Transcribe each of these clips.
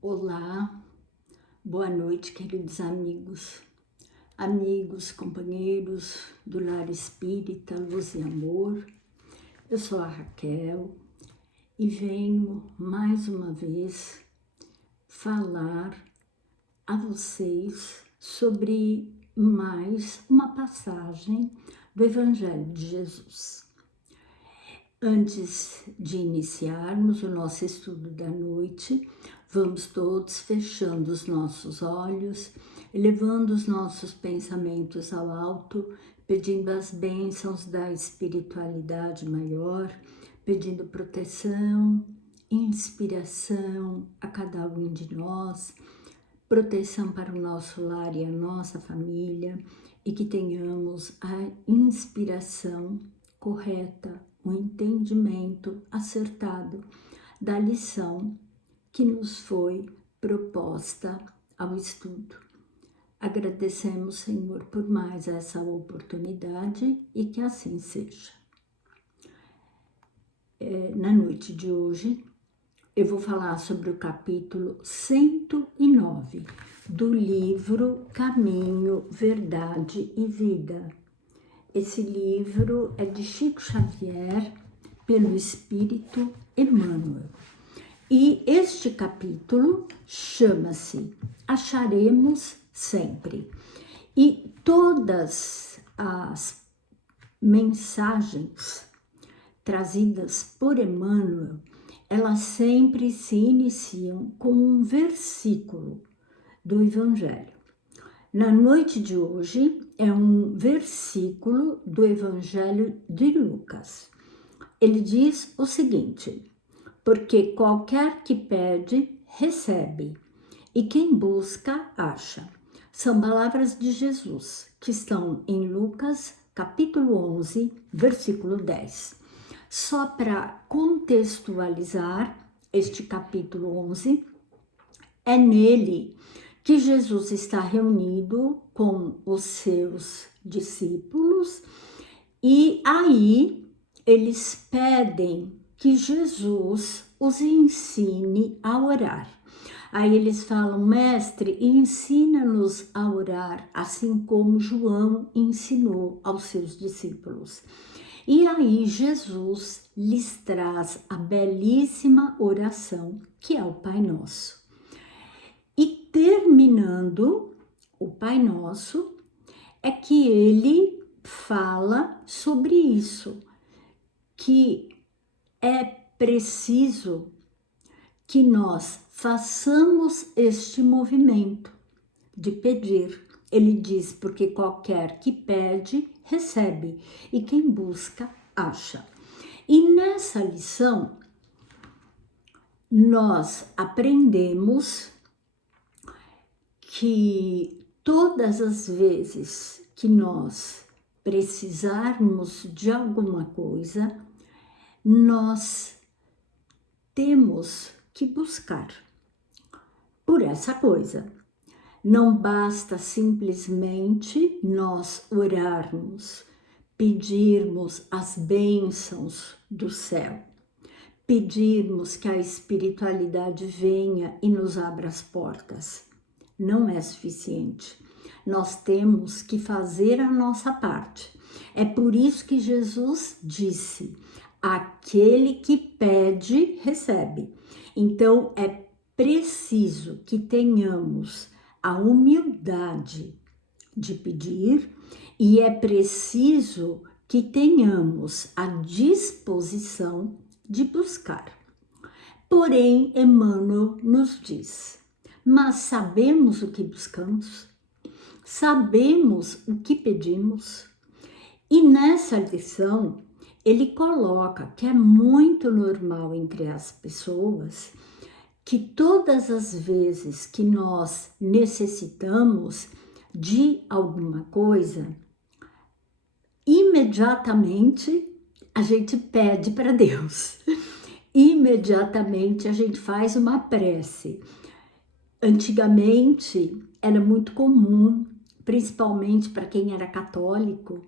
Olá, boa noite, queridos amigos, companheiros do Lar Espírita Luz e Amor. Eu sou a Raquel e venho mais uma vez falar a vocês sobre mais uma passagem do Evangelho de Jesus. Antes de iniciarmos o nosso estudo da noite, vamos todos fechando os nossos olhos, elevando os nossos pensamentos ao alto, pedindo as bênçãos da espiritualidade maior, pedindo proteção, inspiração a cada um de nós, proteção para o nosso lar e a nossa família, e que tenhamos a inspiração correta, o entendimento acertado da lição que nos foi proposta ao estudo. Agradecemos, Senhor, por mais essa oportunidade e que assim seja. Na noite de hoje, eu vou falar sobre o capítulo 109 do livro Caminho, Verdade e Vida. Esse livro é de Chico Xavier, pelo Espírito Emmanuel. E este capítulo chama-se Acharemos Sempre. E todas as mensagens trazidas por Emmanuel, elas sempre se iniciam com um versículo do Evangelho. Na noite de hoje é um versículo do Evangelho de Lucas. Ele diz o seguinte: porque qualquer que pede, recebe, e quem busca, acha. São palavras de Jesus, que estão em Lucas, capítulo 11, versículo 10. Só para contextualizar este capítulo 11, é nele que Jesus está reunido com os seus discípulos e aí eles pedem que Jesus os ensine a orar. Aí eles falam: mestre, ensina-nos a orar, assim como João ensinou aos seus discípulos. E aí Jesus lhes traz a belíssima oração que é o Pai Nosso. E terminando o Pai Nosso, é que ele fala sobre isso, que é preciso que nós façamos este movimento de pedir. Ele diz, porque qualquer que pede, recebe, e quem busca, acha. E nessa lição, nós aprendemos que todas as vezes que nós precisarmos de alguma coisa, nós temos que buscar por essa coisa. Não basta simplesmente nós orarmos, pedirmos as bênçãos do céu, pedirmos que a espiritualidade venha e nos abra as portas. Não é suficiente. Nós temos que fazer a nossa parte. É por isso que Jesus disse: aquele que pede, recebe. Então, é preciso que tenhamos a humildade de pedir e é preciso que tenhamos a disposição de buscar. Porém, Emmanuel nos diz: mas sabemos o que buscamos? Sabemos o que pedimos? E nessa lição, ele coloca que é muito normal entre as pessoas que todas as vezes que nós necessitamos de alguma coisa, imediatamente a gente pede para Deus. Imediatamente a gente faz uma prece. Antigamente era muito comum, principalmente para quem era católico,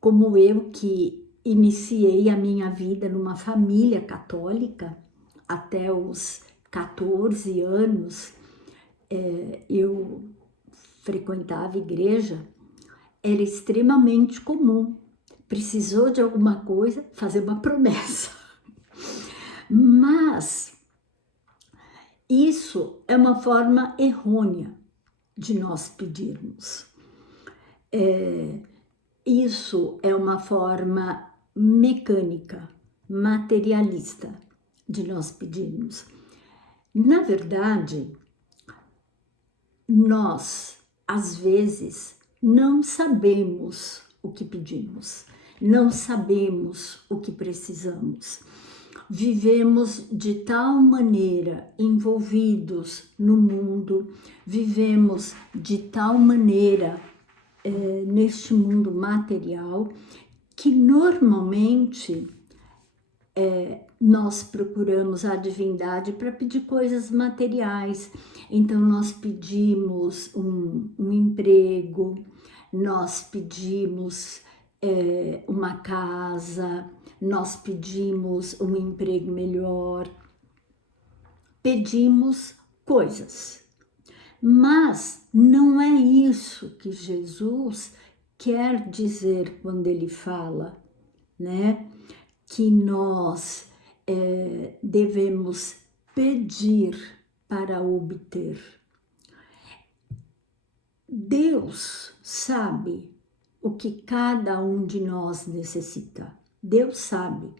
como eu que iniciei a minha vida numa família católica até os 14 anos, eu frequentava igreja, era extremamente comum. Precisou de alguma coisa, fazer uma promessa. Mas isso é uma forma errônea de nós pedirmos. Isso é uma forma mecânica, materialista de nós pedirmos. Na verdade, nós, às vezes, não sabemos o que pedimos, não sabemos o que precisamos. Vivemos de tal maneira envolvidos no mundo, vivemos de tal maneira neste mundo material, que normalmente nós procuramos a divindade para pedir coisas materiais. Então nós pedimos um emprego, nós pedimos uma casa, nós pedimos um emprego melhor, pedimos coisas. Mas não é isso que Jesus quer dizer quando ele fala, né? Que nós devemos pedir para obter. Deus sabe o que cada um de nós necessita. Deus sabe.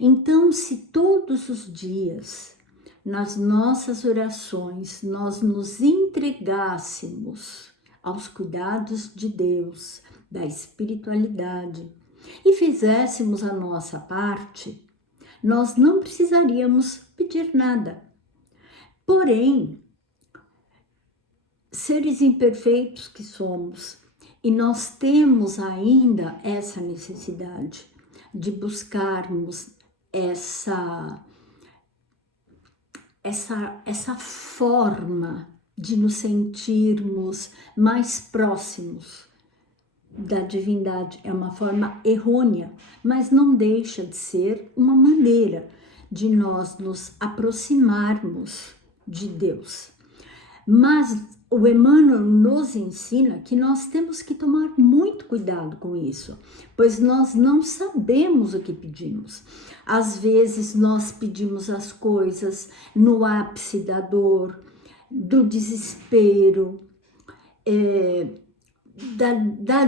Então, se todos os dias, nas nossas orações, nós nos entregássemos aos cuidados de Deus, da espiritualidade, e fizéssemos a nossa parte, nós não precisaríamos pedir nada. Porém, seres imperfeitos que somos, e nós temos ainda essa necessidade de buscarmos essa forma de nos sentirmos mais próximos da divindade. É uma forma errônea, mas não deixa de ser uma maneira de nós nos aproximarmos de Deus. Mas o Emmanuel nos ensina que nós temos que tomar muito cuidado com isso, pois nós não sabemos o que pedimos. Às vezes nós pedimos as coisas no ápice da dor, do desespero, da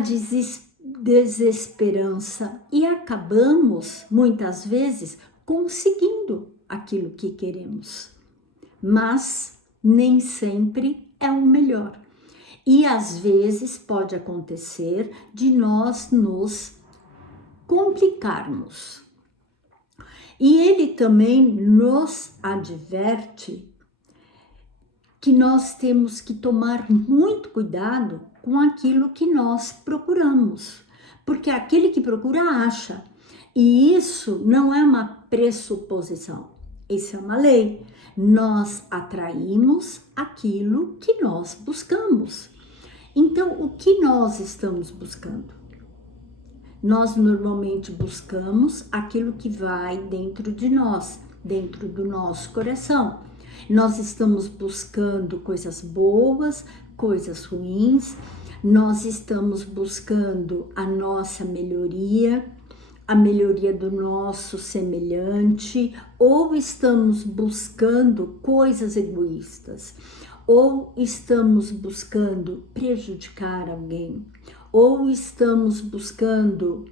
desesperança, e acabamos muitas vezes conseguindo aquilo que queremos, mas nem sempre é o melhor. E às vezes pode acontecer de nós nos complicarmos. E ele também nos adverte que nós temos que tomar muito cuidado com aquilo que nós procuramos, porque aquele que procura acha, e isso não é uma pressuposição, isso é uma lei. Nós atraímos aquilo que nós buscamos. Então, o que nós estamos buscando? Nós normalmente buscamos aquilo que vai dentro de nós, dentro do nosso coração. Nós estamos buscando coisas boas, coisas ruins, nós estamos buscando a nossa melhoria, a melhoria do nosso semelhante, ou estamos buscando coisas egoístas, ou estamos buscando prejudicar alguém, ou estamos buscando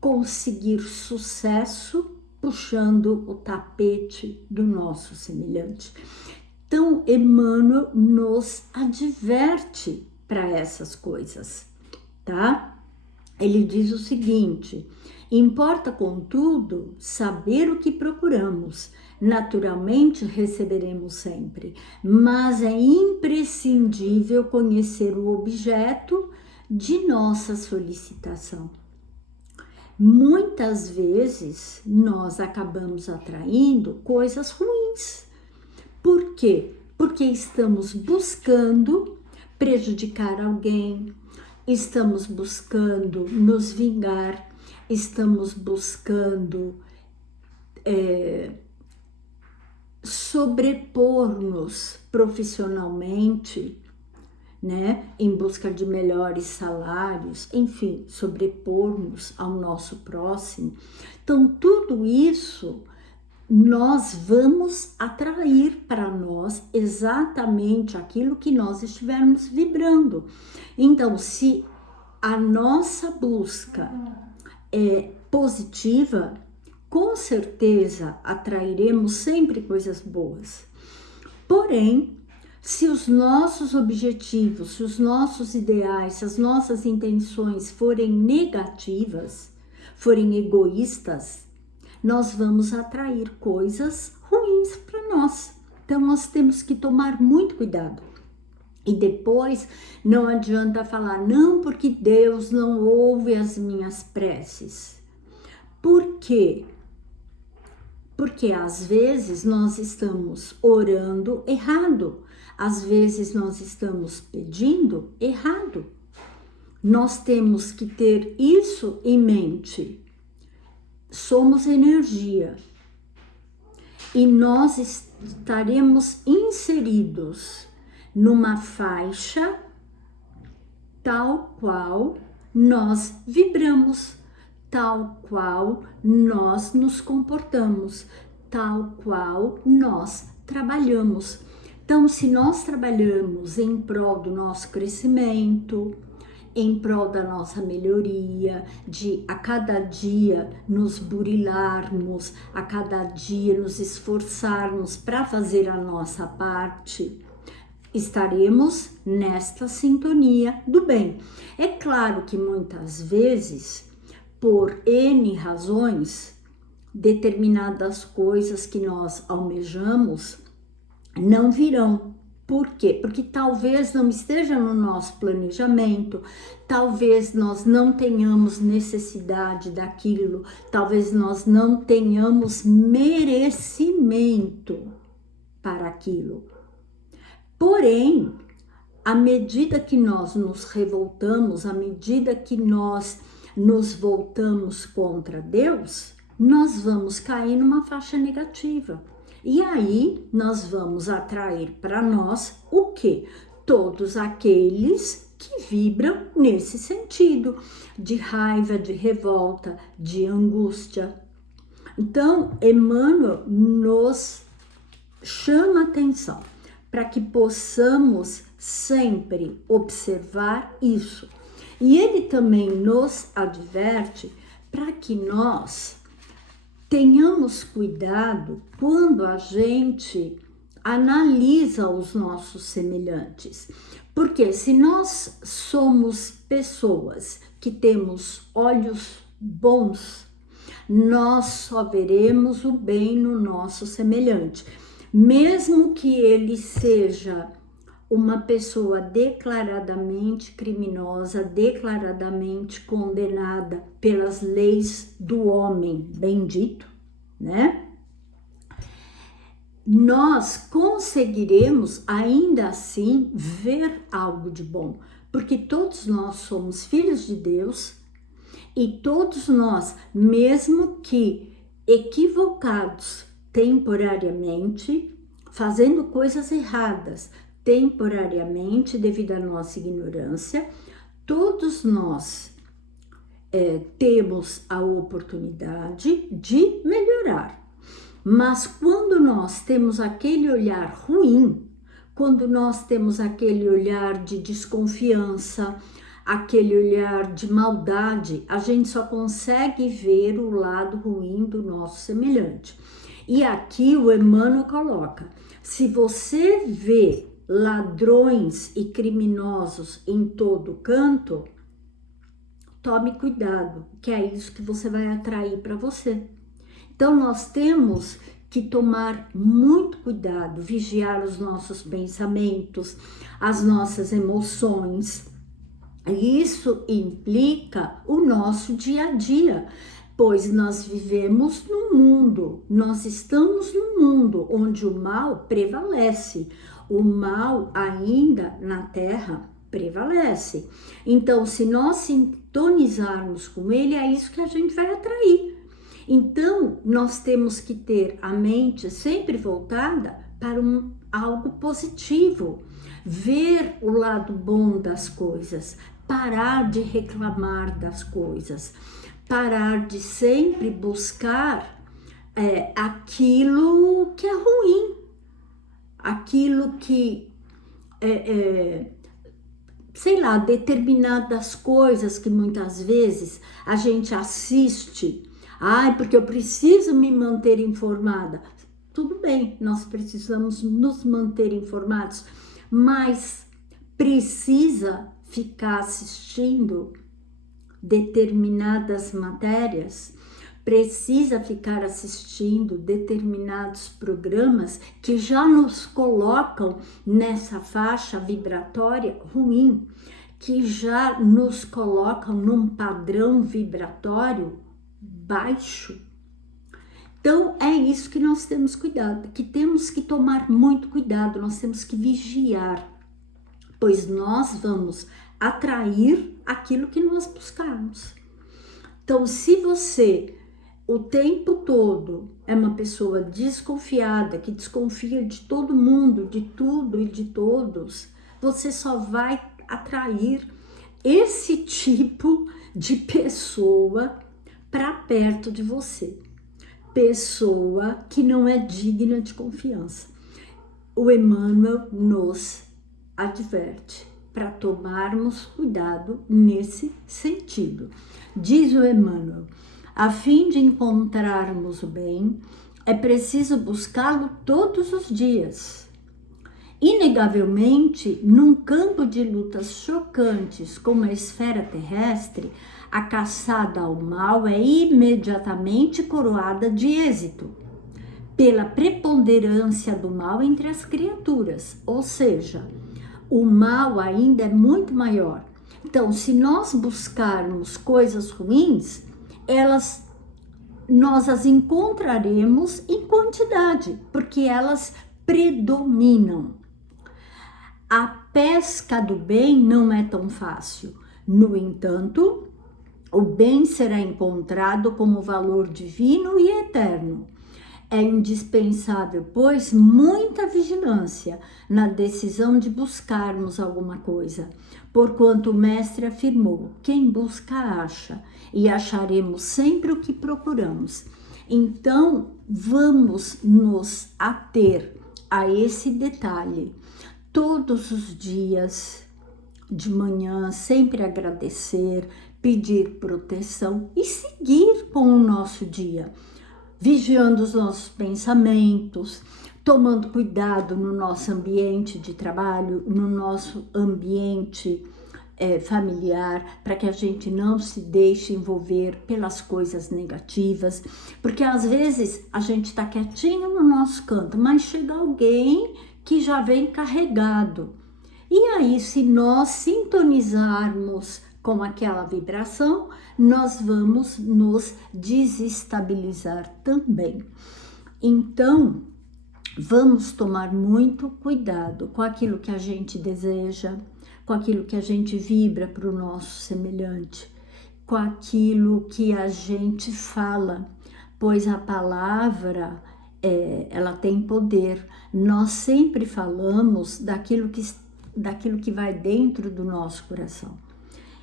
conseguir sucesso puxando o tapete do nosso semelhante. Então, Emmanuel nos adverte para essas coisas, tá? Ele diz o seguinte: importa, contudo, saber o que procuramos. Naturalmente receberemos sempre, mas é imprescindível conhecer o objeto de nossa solicitação. Muitas vezes nós acabamos atraindo coisas ruins. Por quê? Porque estamos buscando prejudicar alguém, estamos buscando nos vingar, estamos buscando sobrepor-nos profissionalmente, né, em busca de melhores salários, enfim, sobrepor-nos ao nosso próximo. Então, tudo isso nós vamos atrair para nós exatamente aquilo que nós estivermos vibrando. Então, se a nossa busca é positiva, com certeza atrairemos sempre coisas boas. Porém, se os nossos objetivos, se os nossos ideais, se as nossas intenções forem negativas, forem egoístas, nós vamos atrair coisas ruins para nós. Então, nós temos que tomar muito cuidado. E depois, não adianta falar, não, porque Deus não ouve as minhas preces. Por quê? Porque às vezes nós estamos orando errado. Às vezes nós estamos pedindo errado. Nós temos que ter isso em mente. Somos energia e nós estaremos inseridos numa faixa tal qual nós vibramos, tal qual nós nos comportamos, tal qual nós trabalhamos. Então, se nós trabalhamos em prol do nosso crescimento, em prol da nossa melhoria, de a cada dia nos burilarmos, a cada dia nos esforçarmos para fazer a nossa parte, estaremos nesta sintonia do bem. É claro que muitas vezes, por N razões, determinadas coisas que nós almejamos não virão. Por quê? Porque talvez não esteja no nosso planejamento, talvez nós não tenhamos necessidade daquilo, talvez nós não tenhamos merecimento para aquilo. Porém, à medida que nós nos revoltamos, à medida que nós nos voltamos contra Deus, nós vamos cair numa faixa negativa. E aí, nós vamos atrair para nós o quê? Todos aqueles que vibram nesse sentido, de raiva, de revolta, de angústia. Então, Emmanuel nos chama atenção para que possamos sempre observar isso. E ele também nos adverte para que nós tenhamos cuidado quando a gente analisa os nossos semelhantes. Porque se nós somos pessoas que temos olhos bons, nós só veremos o bem no nosso semelhante. Mesmo que ele seja uma pessoa declaradamente criminosa, declaradamente condenada pelas leis do homem bendito, né? Nós conseguiremos ainda assim ver algo de bom, porque todos nós somos filhos de Deus e todos nós, mesmo que equivocados temporariamente, fazendo coisas erradas, temporariamente devido à nossa ignorância, todos nós temos a oportunidade de melhorar. Mas quando nós temos aquele olhar ruim, quando nós temos aquele olhar de desconfiança, aquele olhar de maldade, a gente só consegue ver o lado ruim do nosso semelhante. E aqui o Emmanuel coloca, se você vê ladrões e criminosos em todo canto, tome cuidado, que é isso que você vai atrair para você. Então, nós temos que tomar muito cuidado, vigiar os nossos pensamentos, as nossas emoções. Isso implica o nosso dia a dia, pois nós vivemos num mundo, nós estamos num mundo onde o mal prevalece. O mal ainda na Terra prevalece. Então, se nós sintonizarmos com ele, é isso que a gente vai atrair. Então, nós temos que ter a mente sempre voltada para algo positivo, ver o lado bom das coisas, parar de reclamar das coisas, parar de sempre buscar aquilo que é ruim, aquilo que sei lá, determinadas coisas que muitas vezes a gente assiste. Ai, porque eu preciso me manter informada. Tudo bem, nós precisamos nos manter informados, mas precisa ficar assistindo determinadas matérias, precisa ficar assistindo determinados programas que já nos colocam nessa faixa vibratória ruim, que já nos colocam num padrão vibratório baixo. Então é isso que nós temos cuidado, que temos que tomar muito cuidado, nós temos que vigiar, pois nós vamos atrair aquilo que nós buscarmos. Então, se você o tempo todo é uma pessoa desconfiada, que desconfia de todo mundo, de tudo e de todos, você só vai atrair esse tipo de pessoa para perto de você. Pessoa que não é digna de confiança. O Emmanuel nos adverte para tomarmos cuidado nesse sentido. Diz o Emmanuel: a fim de encontrarmos o bem, é preciso buscá-lo todos os dias. Inegavelmente, num campo de lutas chocantes como a esfera terrestre, a caçada ao mal é imediatamente coroada de êxito, pela preponderância do mal entre as criaturas, ou seja, o mal ainda é muito maior. Então, se nós buscarmos coisas ruins, nós as encontraremos em quantidade, porque elas predominam. A pesca do bem não é tão fácil. No entanto, o bem será encontrado como valor divino e eterno. É indispensável, pois, muita vigilância na decisão de buscarmos alguma coisa, porquanto o mestre afirmou: quem busca acha, e acharemos sempre o que procuramos. Então, vamos nos ater a esse detalhe todos os dias, de manhã, sempre agradecer, pedir proteção e seguir com o nosso dia, vigiando os nossos pensamentos, tomando cuidado no nosso ambiente de trabalho, no nosso ambiente familiar, para que a gente não se deixe envolver pelas coisas negativas, porque às vezes a gente está quietinho no nosso canto, mas chega alguém que já vem carregado. E aí, se nós sintonizarmos com aquela vibração, nós vamos nos desestabilizar também. Então, vamos tomar muito cuidado com aquilo que a gente deseja, com aquilo que a gente vibra para o nosso semelhante, com aquilo que a gente fala, pois a palavra, ela tem poder. Nós sempre falamos daquilo que vai dentro do nosso coração.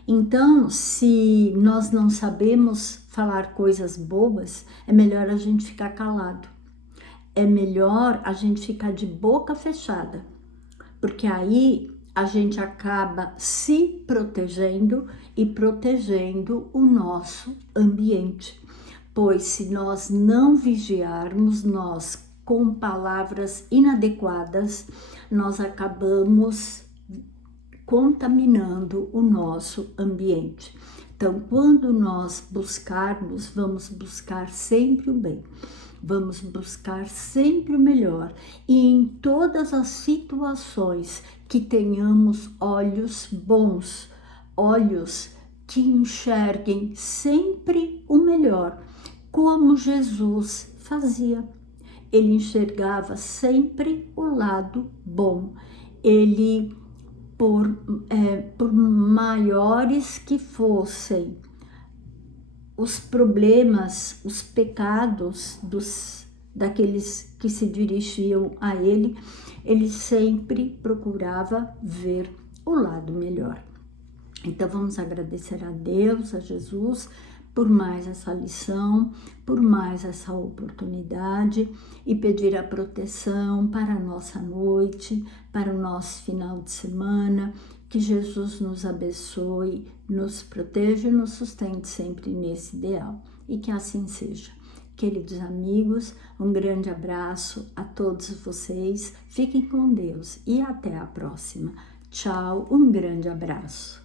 Então, se nós não sabemos falar coisas boas, é melhor a gente ficar calado. É melhor a gente ficar de boca fechada, porque aí a gente acaba se protegendo e protegendo o nosso ambiente. Pois se nós não vigiarmos, nós com palavras inadequadas, nós acabamos contaminando o nosso ambiente. Então, quando nós buscarmos, vamos buscar sempre o bem. Vamos buscar sempre o melhor e em todas as situações que tenhamos olhos bons, olhos que enxerguem sempre o melhor, como Jesus fazia. Ele enxergava sempre o lado bom. Ele, por maiores que fossem os problemas, os pecados daqueles que se dirigiam a ele, ele sempre procurava ver o lado melhor. Então vamos agradecer a Deus, a Jesus, por mais essa lição, por mais essa oportunidade e pedir a proteção para a nossa noite, para o nosso final de semana, que Jesus nos abençoe, nos proteja e nos sustente sempre nesse ideal. E que assim seja. Queridos amigos, um grande abraço a todos vocês, fiquem com Deus e até a próxima. Tchau, um grande abraço.